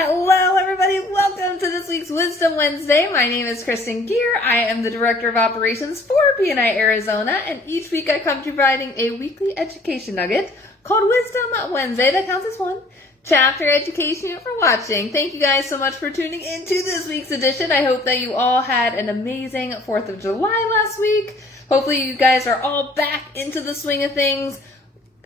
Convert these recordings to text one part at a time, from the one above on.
Hello everybody, welcome to this week's Wisdom Wednesday. My name is Kristen Gear. I am the Director of Operations for BNI Arizona, and each week I come to providing a weekly education nugget called Wisdom Wednesday that counts as one chapter education for watching. Thank you guys so much for tuning into this week's edition. I hope that you all had an amazing 4th of July last week. Hopefully you guys are all back into the swing of things.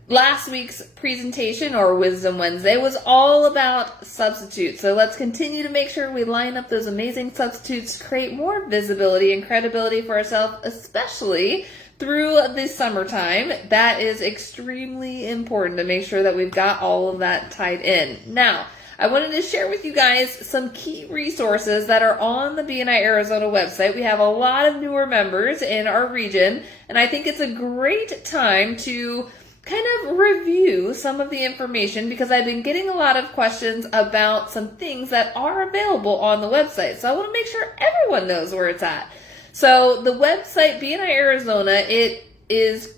Last week's presentation, or Wisdom Wednesday, was all about substitutes. So let's continue to make sure we line up those amazing substitutes to create more visibility and credibility for ourselves, especially through the summertime. That is extremely important to make sure that we've got all of that tied in. Now, I wanted to share with you guys some key resources that are on the BNI Arizona website. We have a lot of newer members in our region, and I think it's a great time to kind of review some of the information because I've been getting a lot of questions about some things that are available on the website. So I want to make sure everyone knows where it's at. So the website, BNI Arizona, it is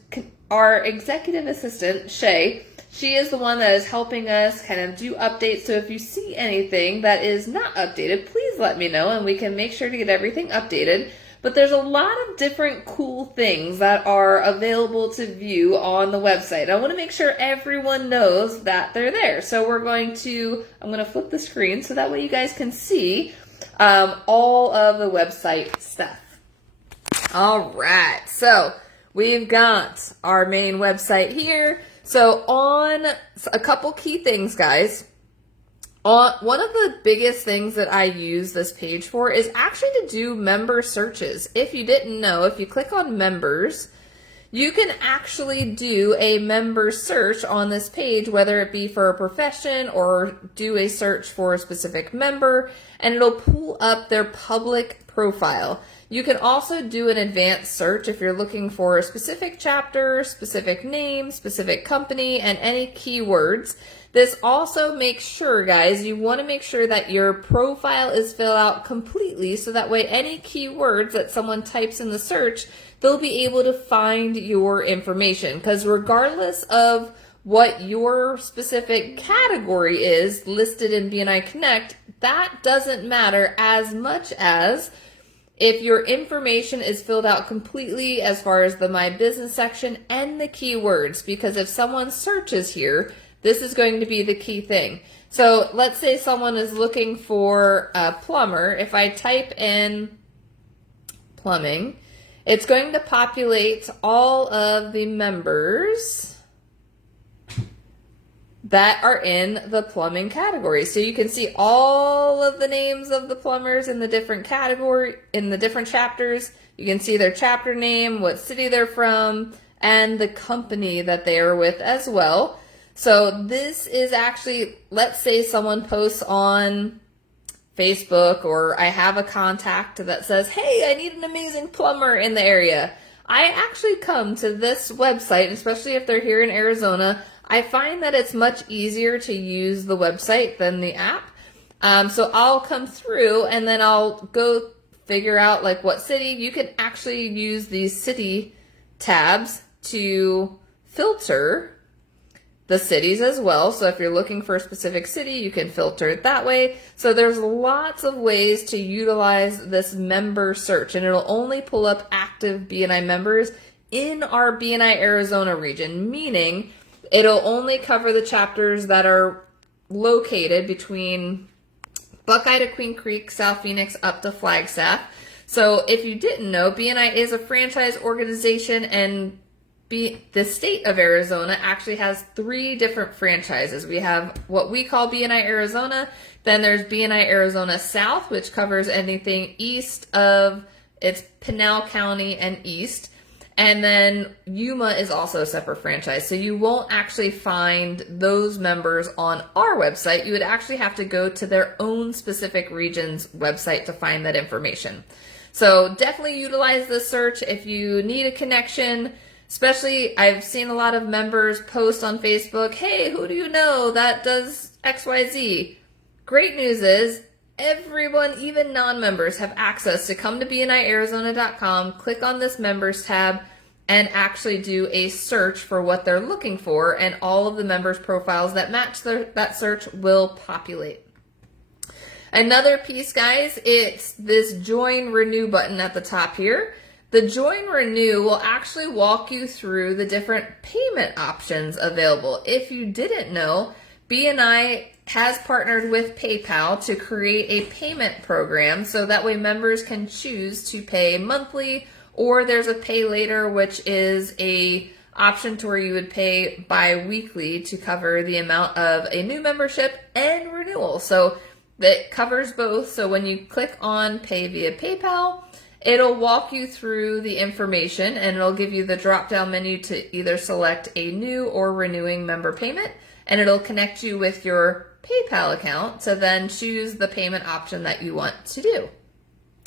our executive assistant, Shay. She is the one that is helping us kind of do updates. So if you see anything that is not updated, please let me know and we can make sure to get everything updated. But there's a lot of different cool things that are available to view on the website. I want to make sure everyone knows that they're there. So I'm going to flip the screen so that way you guys can see all of the website stuff. All right, so we've got our main website here. So on a couple key things, guys. One of the biggest things that I use this page for is actually to do member searches. If you didn't know, if you click on members, you can actually do a member search on this page, whether it be for a profession or do a search for a specific member, and it'll pull up their public profile. You can also do an advanced search if you're looking for a specific chapter, specific name, specific company, and any keywords. This also makes sure, guys, you want to make sure that your profile is filled out completely so that way any keywords that someone types in the search, they'll be able to find your information. Because regardless of what your specific category is listed in BNI Connect, that doesn't matter as much as if your information is filled out completely as far as the My Business section and the keywords. Because if someone searches here, this is going to be the key thing. So let's say someone is looking for a plumber. If I type in plumbing, it's going to populate all of the members that are in the plumbing category. So you can see all of the names of the plumbers in the different category, in the different chapters. You can see their chapter name, what city they're from, and the company that they are with as well. So this is actually, let's say someone posts on Facebook, or I have a contact that says, hey, I need an amazing plumber in the area. I actually come to this website, especially if they're here in Arizona. I find that it's much easier to use the website than the app. So I'll come through and then I'll go figure out like what city. You can actually use these city tabs to filter the cities as well. So if you're looking for a specific city, you can filter it that way. So there's lots of ways to utilize this member search, and it'll only pull up active BNI members in our BNI Arizona region, meaning it'll only cover the chapters that are located between Buckeye to Queen Creek, South Phoenix, up to Flagstaff. So if you didn't know, BNI is a franchise organization, and the state of Arizona actually has 3 different franchises. We have what we call BNI Arizona, then there's BNI Arizona South, which covers anything east of, it's Pinal County and east, and then Yuma is also a separate franchise. So you won't actually find those members on our website. You would actually have to go to their own specific region's website to find that information. So definitely utilize this search if you need a connection. Especially, I've seen a lot of members post on Facebook, hey, who do you know that does XYZ? Great news is everyone, even non-members, have access to come to bniarizona.com, click on this members tab, and actually do a search for what they're looking for, and all of the members' profiles that match that search will populate. Another piece, guys, it's this Join Renew button at the top here. The Join Renew will actually walk you through the different payment options available. If you didn't know, BNI has partnered with PayPal to create a payment program so that way members can choose to pay monthly, or there's a pay later, which is a option to where you would pay bi-weekly to cover the amount of a new membership and renewal. So that covers both. So when you click on Pay via PayPal, it'll walk you through the information and it'll give you the drop-down menu to either select a new or renewing member payment, and it'll connect you with your PayPal account to then choose the payment option that you want to do.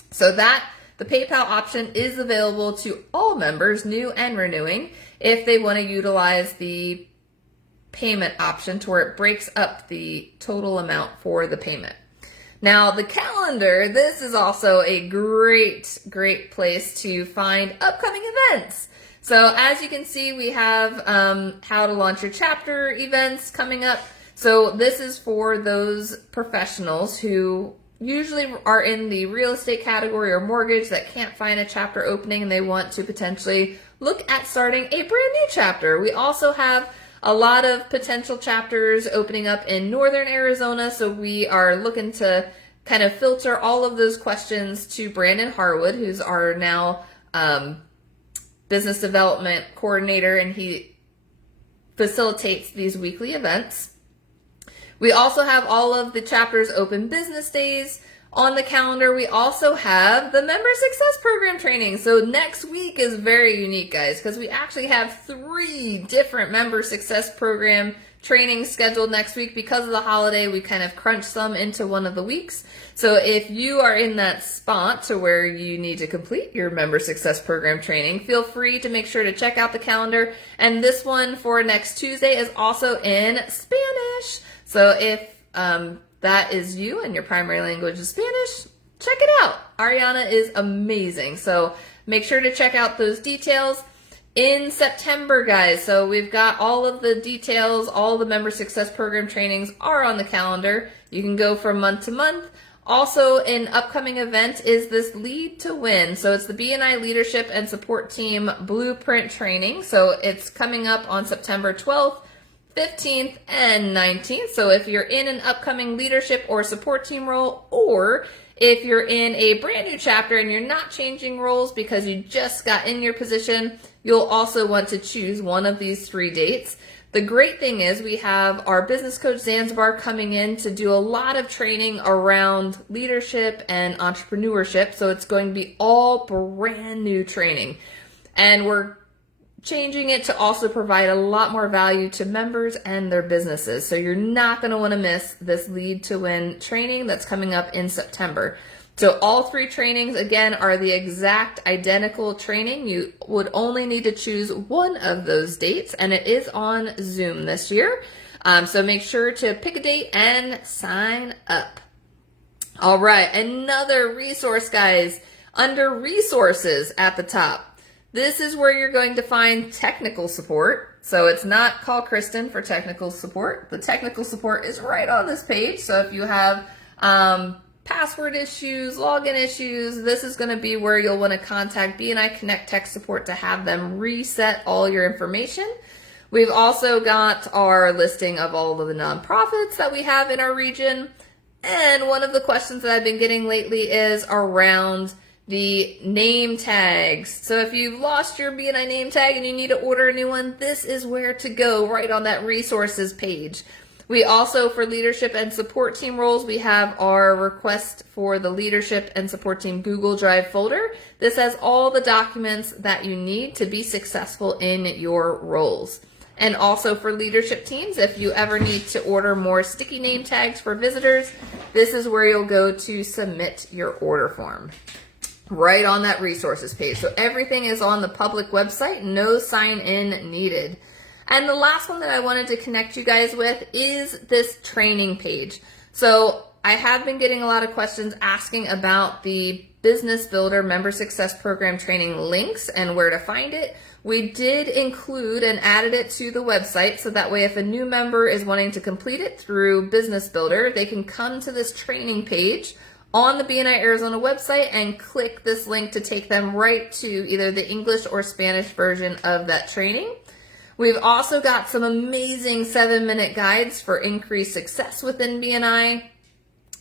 So that the PayPal option is available to all members, new and renewing, if they want to utilize the payment option to where it breaks up the total amount for the payment. Now, the calendar, this is also a great place to find upcoming events. So as you can see, we have how to launch your chapter events coming up. So this is for those professionals who usually are in the real estate category or mortgage that can't find a chapter opening and they want to potentially look at starting a brand new chapter. We also have a lot of potential chapters opening up in northern Arizona, so we are looking to kind of filter all of those questions to Brandon Harwood, who's our now business development coordinator, and he facilitates these weekly events. We also have all of the chapters open business days on the calendar. We also have the member success program training. So next week is very unique, guys, because we actually have 3 different member success program trainings scheduled next week. Because of the holiday, we kind of crunched some into one of the weeks. So if you are in that spot to where you need to complete your member success program training, feel free to make sure to check out the calendar. And this one for next Tuesday is also in Spanish. So if that is you and your primary language is Spanish, check it out. Ariana is amazing. So make sure to check out those details in September, guys. So we've got all of the details, all the member success program trainings are on the calendar. You can go from month to month. Also, an upcoming event is this Lead to Win. So it's the BNI Leadership and Support Team Blueprint Training. So it's coming up on September 12th. 15th and 19th. So if you're in an upcoming leadership or support team role, or if you're in a brand new chapter and you're not changing roles because you just got in your position, you'll also want to choose one of these 3 dates. The great thing is we have our business coach Zanzibar coming in to do a lot of training around leadership and entrepreneurship. So it's going to be all brand new training. And we're changing it to also provide a lot more value to members and their businesses. So you're not going to want to miss this Lead to Win training that's coming up in September. So all 3 trainings, again, are the exact identical training. You would only need to choose one of those dates, and it is on Zoom this year. So make sure to pick a date and sign up. All right, another resource, guys, under resources at the top. This is where you're going to find technical support. So it's not Call Kristen for technical support. The technical support is right on this page. So if you have password issues, login issues, this is going to be where you'll want to contact BNI Connect Tech Support to have them reset all your information. We've also got our listing of all of the nonprofits that we have in our region. And one of the questions that I've been getting lately is around the name tags. So if you've lost your BNI name tag and you need to order a new one, this is where to go, right on that resources page. We also, for leadership and support team roles, we have our request for the leadership and support team Google Drive folder. This has all the documents that you need to be successful in your roles. And also for leadership teams, if you ever need to order more sticky name tags for visitors, this is where you'll go to submit your order form. Right on that resources page. So everything is on the public website, no sign in needed. And the last one that I wanted to connect you guys with is this training page. So I have been getting a lot of questions asking about the Business Builder Member Success Program training links and where to find it. We did include and added it to the website, so that way if a new member is wanting to complete it through Business Builder, they can come to this training page on the BNI Arizona website and click this link to take them right to either the English or Spanish version of that training. We've also got some amazing 7-minute guides for increased success within BNI.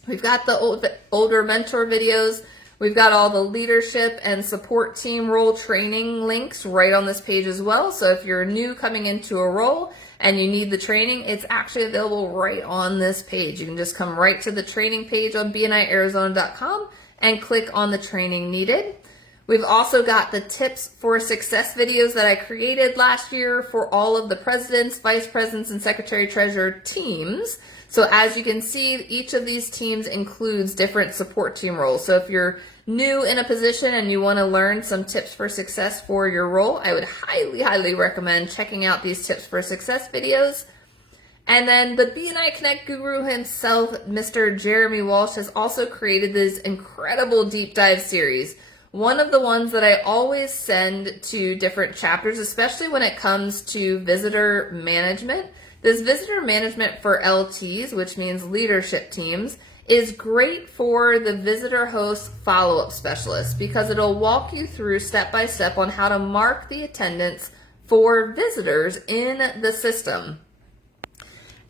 We've got the older mentor videos. We've got all the leadership and support team role training links right on this page as well. So if you're new coming into a role and you need the training, it's actually available right on this page. You can just come right to the training page on bniarizona.com and click on the training needed. We've also got the tips for success videos that I created last year for all of the presidents, vice presidents, and secretary treasurer teams. So as you can see, each of these teams includes different support team roles. So if you're new in a position and you want to learn some tips for success for your role, I would highly, highly recommend checking out these tips for success videos. And then the BNI Connect guru himself, Mr. Jeremy Walsh, has also created this incredible deep dive series. One of the ones that I always send to different chapters, especially when it comes to visitor management. This visitor management for LTs, which means leadership teams, is great for the visitor host follow-up specialist because it'll walk you through step by step on how to mark the attendance for visitors in the system.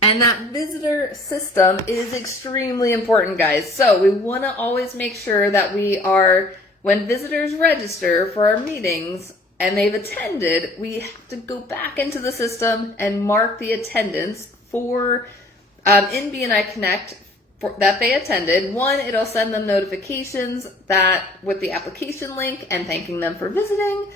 And that visitor system is extremely important, guys. So we want to always make sure that we are, when visitors register for our meetings and they've attended, we have to go back into the system and mark the attendance for in BNI Connect that they attended. One, it'll send them notifications that with the application link and thanking them for visiting.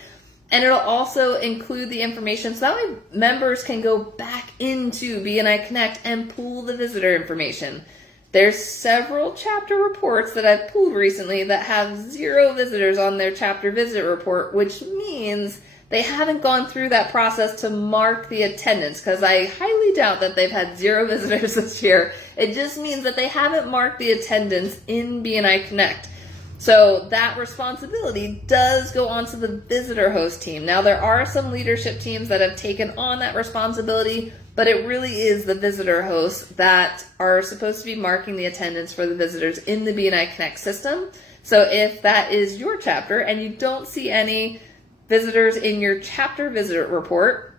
And it'll also include the information so that way members can go back into BNI Connect and pull the visitor information. There's several chapter reports that I've pulled recently that have 0 visitors on their chapter visit report, which means they haven't gone through that process to mark the attendance, because I highly doubt that they've had 0 visitors this year. It just means that they haven't marked the attendance in BNI Connect. So that responsibility does go onto the visitor host team. Now, there are some leadership teams that have taken on that responsibility, but it really is the visitor hosts that are supposed to be marking the attendance for the visitors in the BNI Connect system. So if that is your chapter and you don't see any visitors in your chapter visitor report,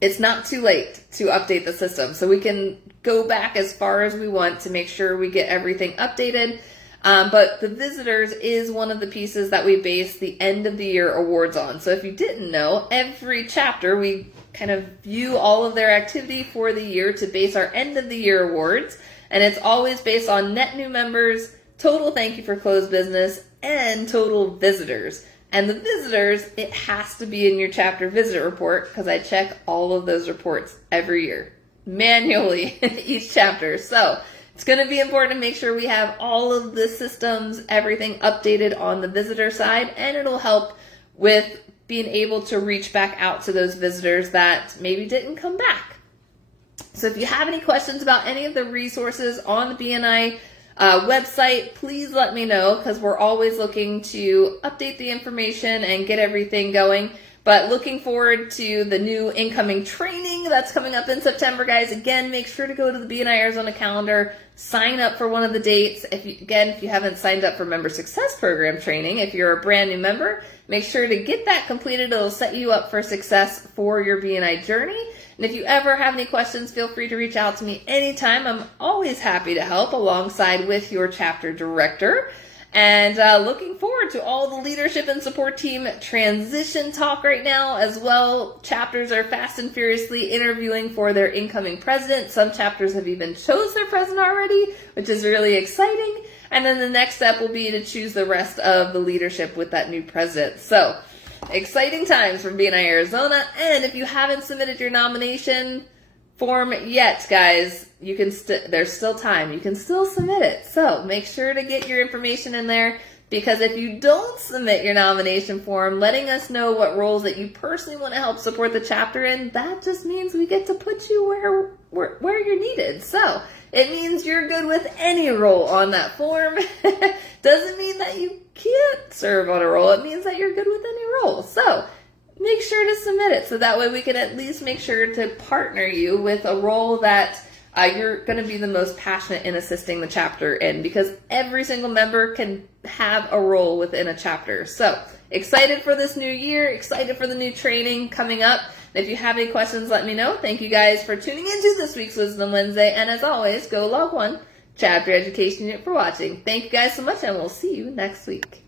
it's not too late to update the system. So we can go back as far as we want to make sure we get everything updated. But the visitors is one of the pieces that we base the end of the year awards on. So if you didn't know, every chapter we kind of view all of their activity for the year to base our end of the year awards. And it's always based on net new members, total thank you for closed business, and total visitors. And the visitors, it has to be in your chapter visit report because I check all of those reports every year manually in each chapter. So it's going to be important to make sure we have all of the systems, everything updated on the visitor side, and it'll help with being able to reach back out to those visitors that maybe didn't come back. So if you have any questions about any of the resources on the BNI website, please let me know because we're always looking to update the information and get everything going. But looking forward to the new incoming training that's coming up in September, guys. Again, make sure to go to the BNI Arizona calendar, sign up for one of the dates. If you haven't signed up for Member Success Program training, if you're a brand new member, make sure to get that completed. It'll set you up for success for your BNI journey. And if you ever have any questions, feel free to reach out to me anytime. I'm always happy to help alongside with your chapter director. And looking forward to all the leadership and support team transition talk right now as well. Chapters are fast and furiously interviewing for their incoming president. Some chapters have even chose their president already, which is really exciting. And then the next step will be to choose the rest of the leadership with that new president. So exciting times for BNI Arizona. And if you haven't submitted your nomination form yet, guys, you can there's still time. You can still submit it. So make sure to get your information in there, because if you don't submit your nomination form, letting us know what roles that you personally want to help support the chapter in, that just means we get to put you where you're needed. So it means you're good with any role on that form. Doesn't mean that you can't serve on a role. It means that you're good with any role. So make sure to submit it so that way we can at least make sure to partner you with a role that you're going to be the most passionate in assisting the chapter in, because every single member can have a role within a chapter. So excited for this new year, excited for the new training coming up. And if you have any questions, let me know. Thank you guys for tuning into this week's Wisdom Wednesday. And as always, go log 1, Chapter Education Unit, for watching. Thank you guys so much, and we'll see you next week.